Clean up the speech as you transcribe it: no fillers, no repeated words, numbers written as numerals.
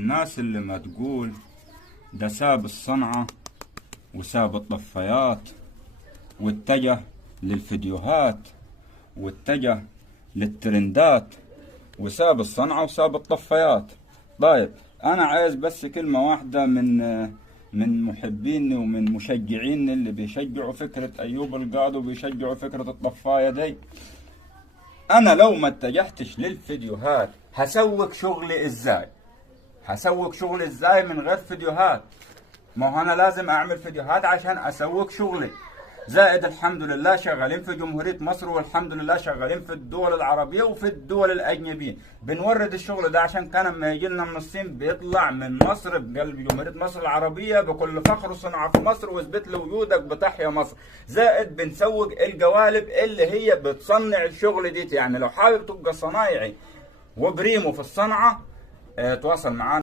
الناس اللي ما تقول ده ساب الصنعة وساب الطفايات واتجه للفيديوهات واتجه للترندات وساب الصنعة وساب الطفايات. طيب أنا عايز بس كلمة واحدة من محبيني ومن مشجعيني اللي بيشجعوا فكرة أيوب القاضي وبيشجعوا فكرة الطفاية دي. أنا لو ما اتجهتش للفيديوهات هسوق شغلي إزاي؟ هسوق شغلي إزاي من غير فيديوهات؟ ما هو أنا لازم أعمل فيديوهات عشان أسوق شغلي. زائد الحمد لله شغالين في جمهورية مصر، والحمد لله شغالين في الدول العربية وفي الدول الأجنبية. بنورد الشغل ده عشان كان لما يجي لنا من الصين بيطلع من مصر بقلب جمهورية مصر العربية بكل فخر وصنع في مصر واثبت له وجودك بتحيا مصر. زائد بنسوق القوالب اللي هي بتصنع الشغل ديت. يعني لو حابب تبقى صنايعي وبريمو في الصنعة تواصل معانا.